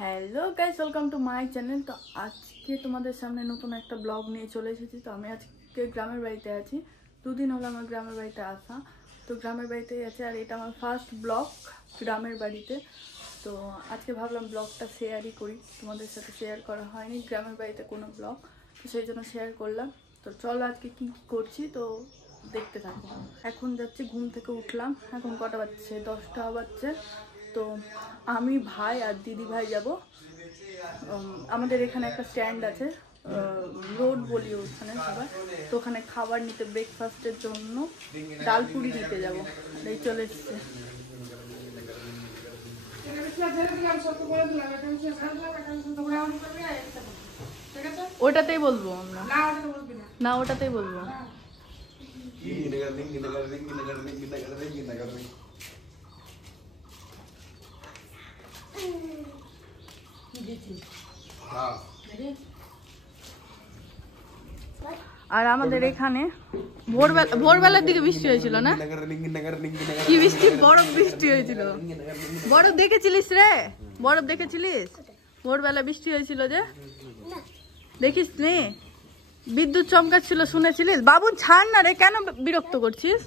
Hello guys, welcome to my channel. তো আজকে তোমাদের সামনে নতুন একটা ব্লগ নিয়ে চলে এসেছি। তো আমি আজকে গ্রামের বাড়িতে আছি। দুদিন হলো আমার গ্রামের বাড়িতে আসা। তো গ্রামের বাড়িতেই আছে, আর এটা আমার ফার্স্ট ব্লগ গ্রামের বাড়িতে। তো আজকে ভাবলাম ব্লগটা শেয়ারই করি, তোমাদের সাথে শেয়ার করা হয়নি গ্রামের বাড়িতে কোনো ব্লগ, তো সেই জন্য শেয়ার করলাম। তো চলো আজকে কী কী করছি তো দেখতে থাকো। এখন যাচ্ছি, ঘুম থেকে উঠলাম, এখন কটা বাজছে, 10টা বাজছে। তো আমি, ভাই আর দিদি ভাই যাব। আমাদের এখানে একটা স্ট্যান্ড আছে, রোড বলি ওখানে সবাই। তো ওখানে খাবার নিতে, ব্রেকফাস্টের জন্য ডালপুরি নিতে যাব। এই চলে এসছে। ওটাতেই বলবো আমরা, না ওটাতেই বলবো। আর আমাদের এখানে ভোরবেলার দিকে বৃষ্টি হয়েছিল না? কি বৃষ্টি, বরফ বৃষ্টি হয়েছিল। বরফ দেখেছিলিস রে? বরফ দেখেছিলিস? ভোরবেলা বৃষ্টি হয়েছিল যে, দেখিস নি? বিদ্যুৎ চমকাচ্ছিল, শুনেছিলিস? বাবু ছাড় না রে, কেন বিরক্ত করছিস?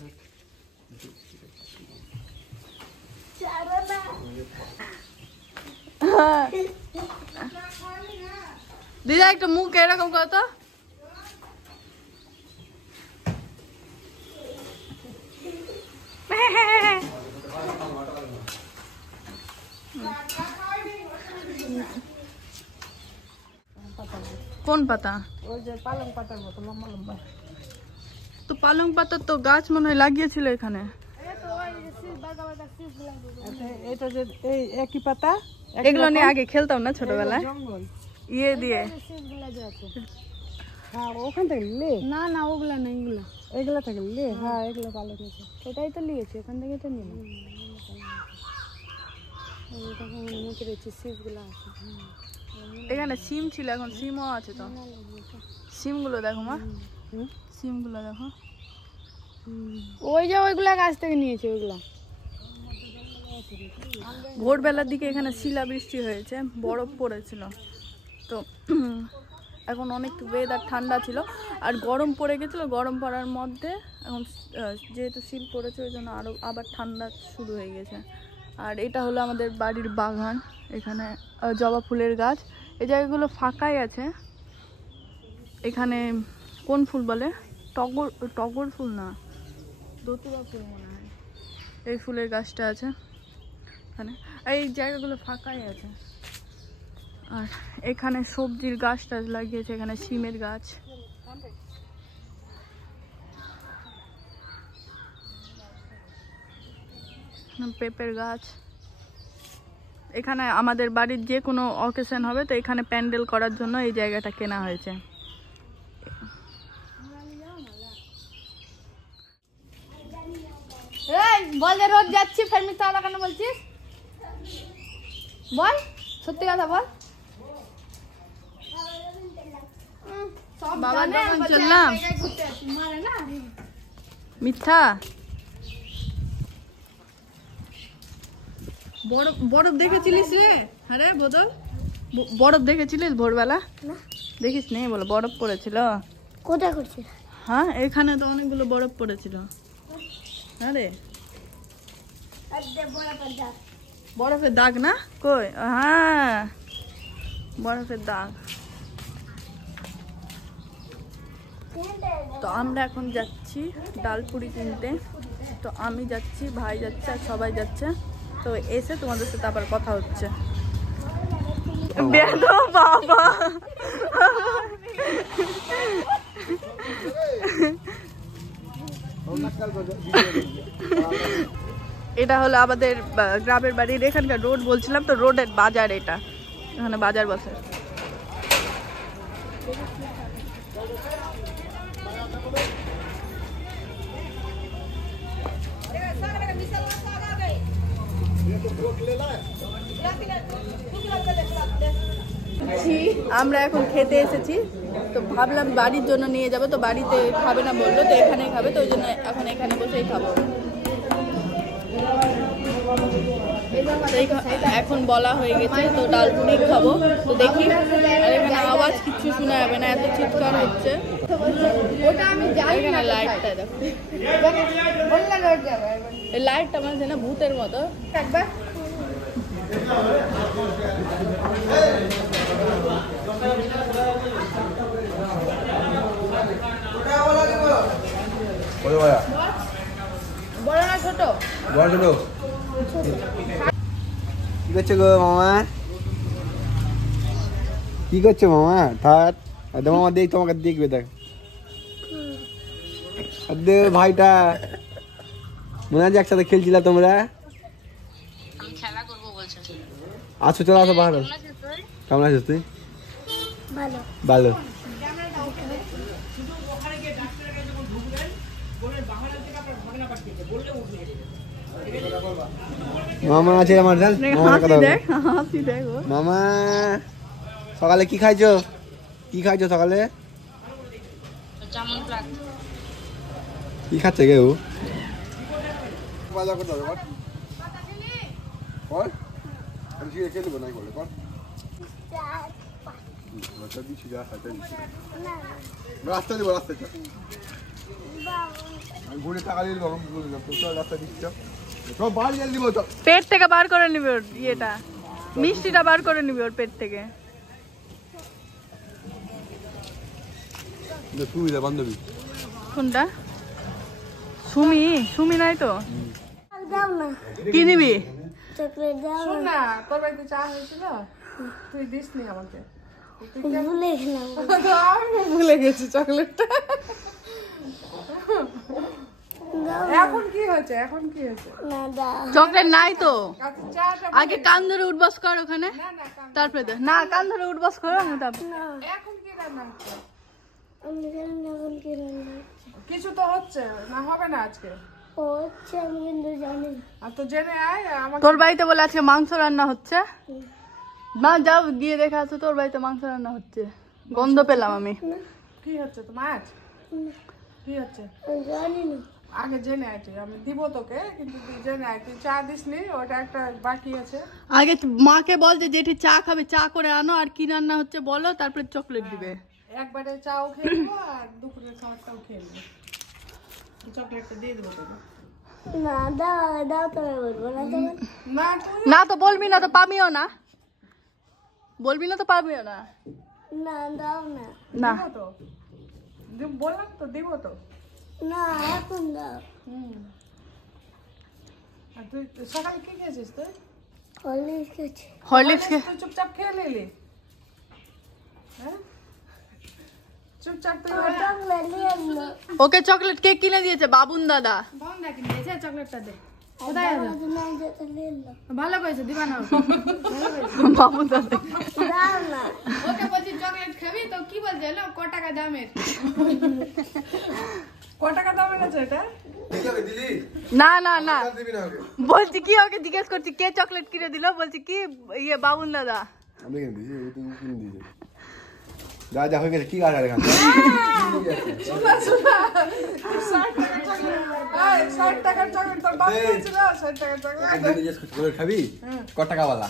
দিদা একটা মুখ এরকম কত। কোন পাতা? ওই যে পালং পাতার মতো লম্বা লম্বা। তো পালং পাতা তো গাছ মনে হয় লাগিয়েছিল এখানে। এটা যে এই একই পাতা, এগুলো নিয়ে আগে খেলতাম না ছোটবেলায়, ইয়ে দিয়ে। হ্যাঁ ওখান থেকে নিলে না, না ওগুলা না, এগুলা এগুলা থেকে নিলে। হ্যাঁ এগুলো ভালো হয়েছে, ওটাই তো নিয়েছি, ওখান থেকে তো নিলাম। এখানে সিম ছিল, এখন সিমও আছে। তো সিমগুলো দেখো মা, সিমগুলো দেখো। ওই যে ওইগুলা গাছ থেকে নিয়েছে ওইগুলা। ভোরবেলার দিকে এখানে শিলা বৃষ্টি হয়েছে, বরফ পড়েছিল। তো এখন অনেক ওয়েদার ঠান্ডা ছিল, আর গরম পড়ে গেছিলো। গরম পড়ার মধ্যে এখন যেহেতু শীত পড়েছে, ওই জন্য আবার ঠান্ডা শুরু হয়ে গেছে। আর এটা হলো আমাদের বাড়ির বাগান, এখানে জবা ফুলের গাছ। এই জায়গাগুলো ফাঁকাই আছে। এখানে কোন ফুল বলে? টগর ফুল না, দতুয়া ফুল মনে হয়। এই ফুলের গাছটা আছে এখানে। এই জায়গাগুলো ফাঁকাই আছে। আর এখানে সবজির গাছ টাছ লাগিয়েছে, এখানে সিমের গাছ, পেঁপের গাছ। এখানে আমাদের বাড়ির যে কোনো অকেশন হবে, তো এখানে প্যান্ডেল করার জন্য এই জায়গাটা কেনা হয়েছে। বল যে রোজ যাচ্ছি, ফের মিথ্যা কথা কেন বলছিস? বল, সত্যি কথা বল। বাবার দোকান চললাম, মিথ্যা। বরফ দেখেছিলিস রে? আরে বদল, বরফ দেখেছিলিস ভোরবেলা? দেখিস নি বলো, বরফ পড়েছিল। কোথায় করছিস? হ্যাঁ এখানে তো অনেকগুলো বরফ পড়েছিল। আরে বরফের দাগ না? কই? হ্যাঁ বরফের দাগ। তো আমরা এখন যাচ্ছি ডালপুরি কিনতে। তো আমি যাচ্ছি, ভাই যাচ্ছে, আর সবাই যাচ্ছে। তো এসে তোমাদের সাথে আবার কথা হচ্ছে। বেদো বাবা, এটা হলো আমাদের গ্রামের বাড়ির এখানকার রোড বলছিলাম, তো রোডের বাজার এটা, এখানে বাজার বসে। আমরা এখন খেতে এসেছি, তো ভাবলাম বাড়ির জন্য নিয়ে যাবো। তো বাড়িতে খাবে না বললো, তো এখানে খাবে, তো ওই জন্য এখন এখানে বসেই খাবো। এখন বলা হয়ে গেছে তো ডালপুরি খাবো তো দেখি। আর এখানে আওয়াজ কিচ্ছু শোনা যাবে না, এত চিৎকার হচ্ছে। এখানে লাইটটা দেখো, এই লাইটটা মানে না ভূতের মতো। বড় না ছোট? বড় ছোট। কি করছো গো মামা? কি করছো মামা? থাক মামা দেখ, তোমাকে দেখবে দেখ ভাইটা। মনে আছে একসাথে খেলছিলা তোমরা? আসো চলো আসো বাহার। কেমন আছিস তুই? ভালো। মামা আছে আমার। মামা সকালে কি খাইছো? কি খাইছো সকালে? কি খাচ্ছে কেউ? রাস্তা দিব রাস্তা ঘুরে টাকা দিয়ে রাস্তা দিচ্ছ। পেট থেকে বার করে নিবি ওর ইয়েটা, মিষ্টিটা বার করে নিবি ওর পেট থেকে। বান্ধবী কোনটা? সুমি? সুমি নাই তো। কি নিবি? শোন না, তোর বাড়িতে চা হয়েছিল, তুই দিস নি আমাকে। ভুলে গেছি চকলেটটা। এখন কি হয়েছে? এখন কি হয়েছে? চকলেট নাই তো। আগে কান ধরে উঠবস কর ওখানে, তারপরে দে। না, কান ধরে উঠবস কর। এখন কি রান্না হচ্ছে? কিছু তো হচ্ছে না, হবে না আজকে। তোর বাড়িতে বলে আজকে মাংস রান্না হচ্ছে না? যাও গিয়ে দেখে আসো, তোর বাড়িতে মাংস রান্না হচ্ছে, গন্ধ পেলাম আমি। কি হচ্ছে তো মাছ? কি হচ্ছে আগে জেনে আছি, আমি দিব তোকে, কিন্তু তুই জেনে আয়। তুই চা দিস নি, ওটা একটা বাকি আছে। আগে মাকে বল যে যেটি চা খাবে চা করে আনো, আর কি রান্না হচ্ছে বলো, তারপরে চকলেট দিবে। একবারে চাও খেয়ে নেবো আর দুপুরের খাবারটাও খেয়ে নেবো। চকলেটটা দিয়ে দেবো তোকে। না তো বলবি না তো পাবিও না, বলবি না তো পাবিও না। না তো বললাম তো দিব তো। না এখন দাও। আর তুই সকালে কি খেয়েছিস? তুই হরলিক্স খেয়েছি। হরলিক্স খেয়ে তুই চুপচাপ খেয়ে নিলি? হ্যাঁ চুপচাপ তুই। ওকে চকলেট কে কিনে দিয়েছে? বাবুন দাদা। বাবুন দাদা কিনে দিয়েছে। চকলেটটা দে। কোথায় আছে? ভালো কইছে, দিবা না। বাবুন দাদা দাও না। ওকে বলছি চকলেট খাবি তো কি বলছে জানো? ক টাকা দামের? ক টাকা দামের আছে এটা? না না না, বলছি কি, ওকে জিজ্ঞেস করছি কে চকলেট কিনে দিল, বলছি কি ইয়ে বাবুন দাদা। আমি কিনে দিয়েছি, তুই কিনে দিয়েছিস। যা যা হয়ে গেছে, কি গাড়ি এখানে? শোনা শোনা, 60 টাকার চকলেট তোর বাপ দিয়েছিল। 60 টাকার চকলেট জিজ্ঞেস করছি, চকলেট খাবি? ক টাকা वाला?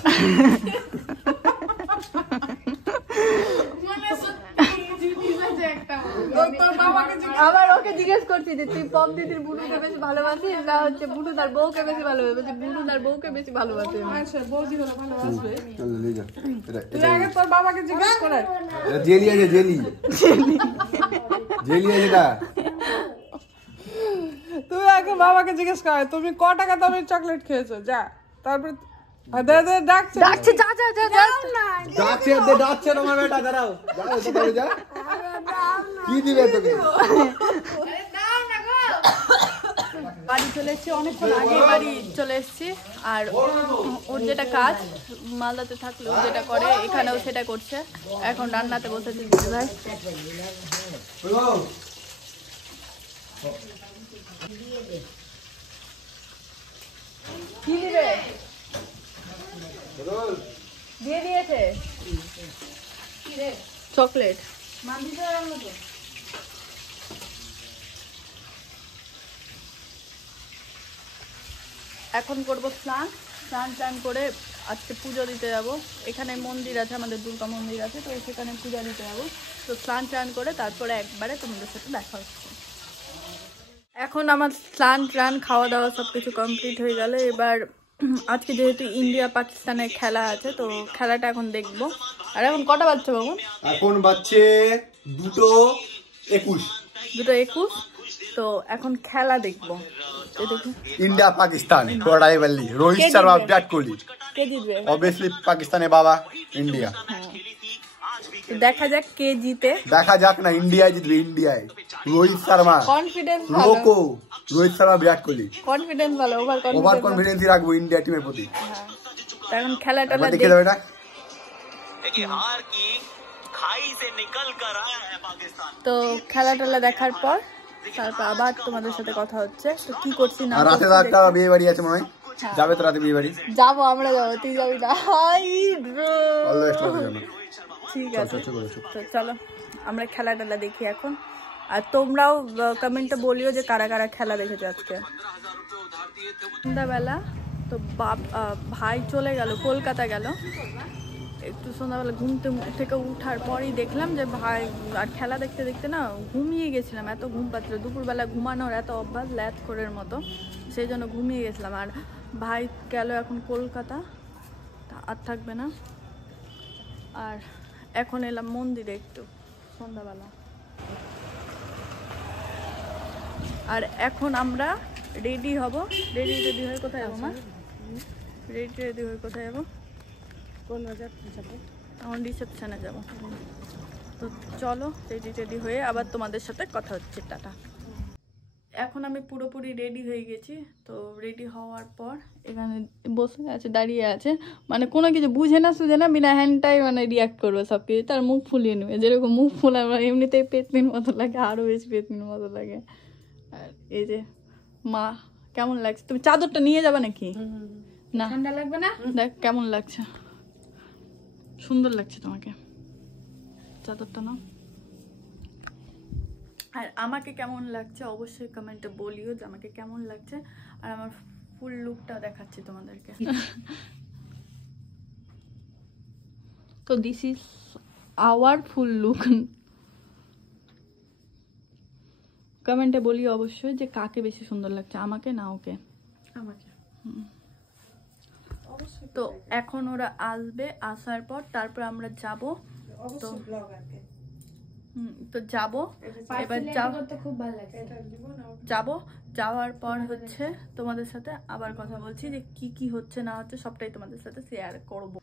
আবার ওকে জিজ্ঞেস করছি যে তুই পপ দিদির বুনুকে বেশি ভালোবাসিস না হচ্ছে বুনু তার বউকে বেশি ভালোবাসে? বলছে বুনু তার বউকে বেশি ভালোবাসে। আচ্ছা বৌদি হলো ভালোবাসবে। তুই আগে তোর বাবাকে জিজ্ঞেস কর। এটা জেলি আছে, জেলি জেলি আছে এটা। তুই আগে বাবাকে জিজ্ঞেস কর তুমি ক টাকা দামের চকলেট খেয়েছো। যা তারপর দে দে ডাকছে ডাকছে। যা যা যা যা ডাকছে দে ডাকছে তোমার বেটা। দাঁড়াও যাও তো যা। কি দিবে তোকে? আরে দাও না গো। বাড়ি চলে এসেছি, অনেকক্ষণ আগে বাড়ি চলে এসেছি। আর ওর যেটা কাজ মালদাতে থাকলে ও যেটা করে এখানেও সেটা করছে। এখন রান্নাতে বসেছি ভাই। কি দিবে? দিয়ে দিয়েছে চকলেট। এখন করবো স্নান। স্নান টান করে আজকে পুজো দিতে যাব। এখানে মন্দির আছে, আমাদের দুর্গা মন্দির আছে, তো সেখানে পূজা দিতে যাবো। তো স্নান টান করে তারপরে একবারে তোমাদের সাথে দেখা হচ্ছে। এখন আমার স্নান টান খাওয়া দাওয়া সব কিছু কমপ্লিট হয়ে গেল। এবার আজকে যেহেতু ইন্ডিয়া পাকিস্তানের খেলা আছে, তো খেলাটা এখন দেখবো। আর এখন কটা বাজছে বাবু? এখন বাজছে 2:21। 2:21। তো এখন খেলা দেখবো। India Pakistan rivalry, Rohit Sharma Virat Kohli. কে জিতবে? অবভিয়াসলি পাকিস্তানের বাবা ইন্ডিয়া। দেখা যাক কে জিতে। দেখা যাক না, ইন্ডিয়ায় জিতবে। ইন্ডিয়ায় রোহিত শর্মা কনফিডেন্স লোকো, রোহিত শর্মা বিরাট কোহলি কনফিডেন্স ভালো, ওভার কনফিডেন্সই রাখবো ইন্ডিয়া টিমের প্রতি। এখন খেলাটা দেখে দাও এটা। তো খেলাটা দেখার পর তারপর আবার তোমাদের সাথে কথা হচ্ছে। তো কি করছি না, রাতে একটা বিয়ে বাড়ি আছে মনে হয়, যাবে তো রাতে বিয়ে বাড়ি? যাবো, আমরা যাবো, তুই যাবি না? ঠিক আছে, তো চলো আমরা খেলাটা দেখি এখন। আর তোমরাও কমেন্টে বলিও যে কারা কারা খেলা দেখেছো আজকে। সন্ধ্যাবেলা তো ভাই চলে গেল, কলকাতা গেল। একটু সন্ধ্যাবেলা ঘুম থেকে উঠার পরই দেখলাম যে ভাই, আর খেলা দেখতে দেখতে না ঘুমিয়ে গেছিলাম, এত ঘুম পাচ্ছিল। দুপুরবেলা ঘুমানোর এত অভ্যাস ল্যাথ করের মতো, সেই জন্য ঘুমিয়ে গেছিলাম। আর ভাই গেল এখন কলকাতা, আর থাকবে না। আর এখন এলাম মন্দিরে একটু সন্ধ্যাবেলা। আর এখন আমরা রেডি হব। রেডি হয়ে কোথায় যাবো মা? রেডি হয়ে কোথায় যাবো? এখন রিসেপশনে যাবো। তো চলো রেডি হয়ে আবার তোমাদের সাথে কথা হচ্ছে। টাটা। এখন আমি পুরোপুরি রেডি হয়ে গেছি। তো রেডি হওয়ার পর এখানে বসে আছে, দাঁড়িয়ে আছে, মানে কোনো কিছু বুঝে না সুঝে না, বিনা হ্যান্ডটাই মানে রিয়াক্ট করবে সব কিছু। তার মুখ ফুলিয়ে নেবে, যেরকম মুখ ফুলা এমনিতেই পেতনির মতো লাগে, আরও বেশি পেতনির মতো লাগে। আর এই যে মা, কেমন লাগছে? তুমি চাদরটা নিয়ে যাবে নাকি? না, ঠান্ডা লাগবে না? দেখ কেমন লাগছে, সুন্দর লাগছে তোমাকে চাদরটা, না? আর আমাকে কেমন লাগছে অবশ্যই কমেন্টে বলিও যে আমাকে কেমন লাগছে। আর আমার ফুল লুকটা দেখাচ্ছি তোমাদেরকে। তো this is our full look. কমেন্টে বলি অবশ্যই যে কাকে বেশি সুন্দর লাগছে, আমাকে না ওকে? আমাকে। তো এখন ওরা আসবে, আসার পর তারপর আমরা যাব। তো যাবো, এবার যাবো, যাওয়ার পর হচ্ছে তোমাদের সাথে আবার কথা বলছি যে কি কি হচ্ছে না হচ্ছে, সবটাই তোমাদের সাথে শেয়ার করব।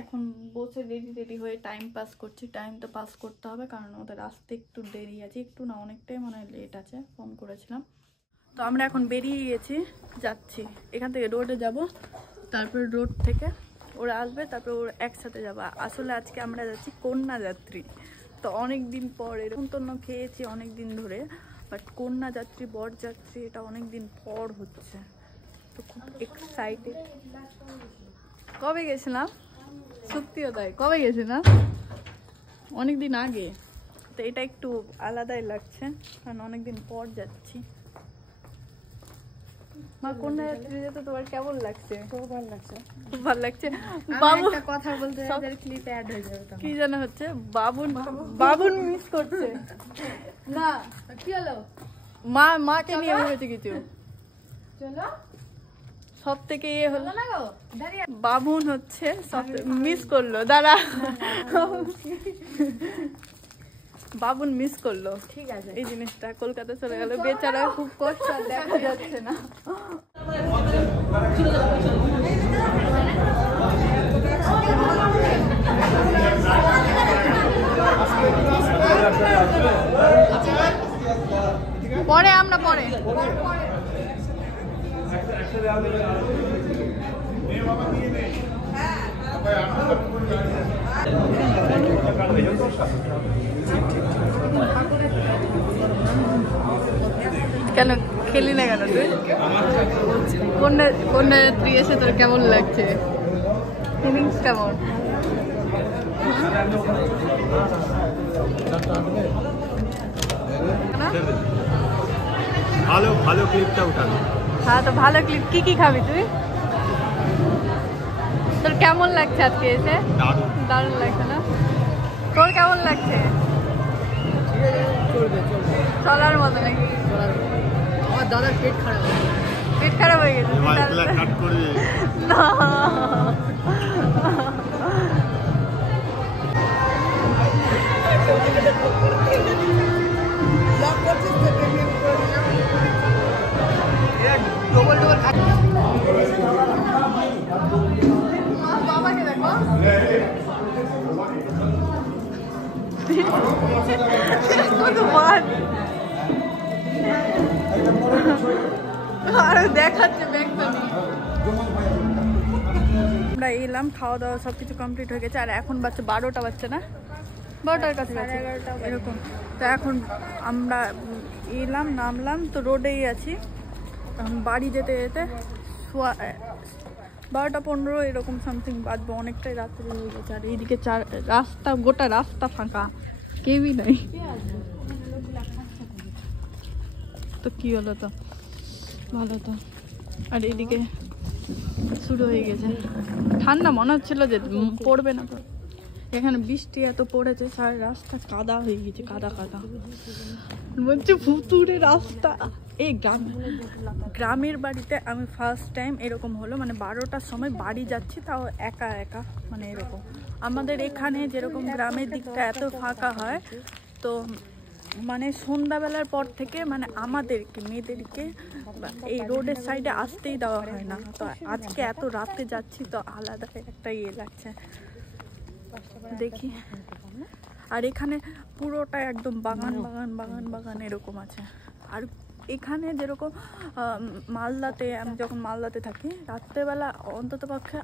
এখন বসে রেডি হয়ে টাইম পাস করছি। টাইম তো পাস করতে হবে, কারণ ওদের আসতে একটু দেরি আছে, একটু না অনেকটাই মানে লেট আছে, ফোন করেছিলাম। তো আমরা এখন বেরিয়ে গেছি, যাচ্ছি। এখান থেকে রোডে যাব, তারপর রোড থেকে ওরা আসবে, তারপর ওরা একসাথে যাবো। আসলে আজকে আমরা যাচ্ছি কন্যাযাত্রী। তো অনেক দিন পর এরকম তো খেয়েছি অনেক দিন ধরে, বাট কন্যাযাত্রী বরযাত্রী এটা অনেক দিন পর হচ্ছে, তো খুব এক্সাইটেড। কবে গেছিলাম? সত্যিও তাই, কবে গেছিলাম? অনেক দিন আগে। তো এটা একটু আলাদাই লাগছে, কারণ অনেকদিন পর যাচ্ছি। মা, কন্যাযাত্রী যেতে তোমার কেমন লাগছে? খুব ভালো লাগছে, খুব ভালো লাগছে। বাবু কথা বলতে ক্লিপে অ্যাড হয়ে যাবে। কি জানা হচ্ছে, বাবুন মিস করছে না। কি হলো? মাকে নিয়ে ভেবেছে কিছু। চলো, সব থেকে ইয়ে হলো না গো, বাবুন হচ্ছে সব মিস করলো। দাঁড়া, বাবুন মিস করলো। ঠিক আছে, এই জিনিসটা কলকাতা চলে গেল, বেচারা খুব কষ্ট, দেখা যাচ্ছে না। পরে আমরা পরে কেন খেলি না কেন তুই? কন্যাযাত্রী এসে তোর কেমন লাগছে? ফিলিংস কেমন? ভালো ভালো ক্লিপটা উঠানো। হ্যাঁ, তো ভালো ক্লিপ। কি কি খাবি তুই? তোর কেমন লাগছে আজকে এসে? দারুণ লাগছে না? তোর কেমন লাগছে? চলার মতো নাকি? আমার দাদার পেট খারাপ হয়ে গেছে না। বাবাকে দেখো আর দেখাচ্ছে ব্যাগটা নিয়ে। আমরা এলাম, খাওয়া দাওয়া সবকিছু কমপ্লিট হয়ে গেছে, আর এখন বাচ্চা 12টা বাচ্চা না, 12টার কাছে এরকম। তো এখন আমরা এলাম, নামলাম, তো রোডেই আছি। এখন বাড়ি যেতে যেতে 12টা 15 এরকম সামথিং বাজবে, অনেকটাই রাত্রি হয়ে গেছে। আর এইদিকে গোটা রাস্তা ফাঁকা, কেউই নাই। তো কি হলো, তো ভালো তো। আর এইদিকে শুরু হয়ে গেছে ঠান্ডা, মনে হচ্ছিল যে পড়বে না, তো এখানে বৃষ্টি এত পড়েছে, সারা রাস্তা কাদা হয়ে গেছে, কাদা বলছে ভুতুরে রাস্তা। এই গ্রামের বাড়িতে আমি ফার্স্ট টাইম এরকম হলো, মানে 12টার সময় বাড়ি যাচ্ছি, তাও একা একা, মানে এরকম। আমাদের এখানে যেরকম গ্রামের দিকটা এত ফাঁকা হয়, তো মানে সন্ধ্যাবেলার পর থেকে মানে আমাদেরকে মেয়েদেরকে এই রোডের সাইডে আসতেই দেওয়া হয় না। তো আজকে এত রাতে যাচ্ছি, তো আলাদা একটা ইয়ে লাগছে, দেখি। আর এখানে পুরোটা একদম বাগান বাগান বাগান বাগান এরকম আছে। আর এখানে যেরকম মালদাতে, আমি যখন মালদাতে থাকি, রাত্রেবেলা অন্তত পক্ষে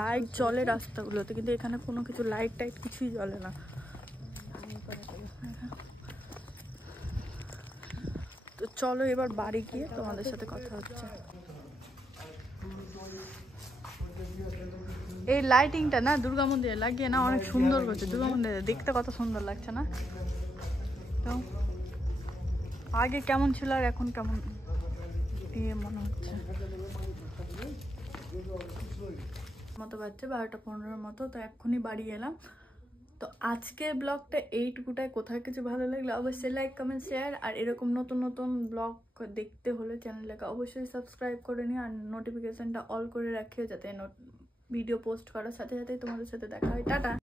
লাইট জ্বলে রাস্তাগুলোতে, কিন্তু এখানে কোনো কিছু লাইট টাইট কিছুই জ্বলে না। তো চলো এবার বাড়ি গিয়ে তোমাদের সাথে কথা হচ্ছে। এই লাইটিংটা না দুর্গা মন্দিরে লাগিয়ে না অনেক সুন্দর করছে, দুর্গা মন্দিরে দেখতে কত সুন্দর লাগছে না? তো আগে কেমন ছিল আর এখন কেমন মনে হচ্ছে। মতো বাজছে 12টা 15 মতো, তো এক্ষুনি বাড়ি এলাম। তো আজকের ব্লগটা এইটুকুটাই। কোথায় কিছু ভালো লাগলে অবশ্যই লাইক কমেন্ট শেয়ার, আর এরকম নতুন নতুন ব্লগ দেখতে হলে চ্যানেলটাকে অবশ্যই সাবস্ক্রাইব করে নিও, আর নোটিফিকেশনটা অল করে রাখিও, যাতে ভিডিও পোস্ট করার সাথে সাথেই তোমাদের সাথে দেখা হয়। টাটা।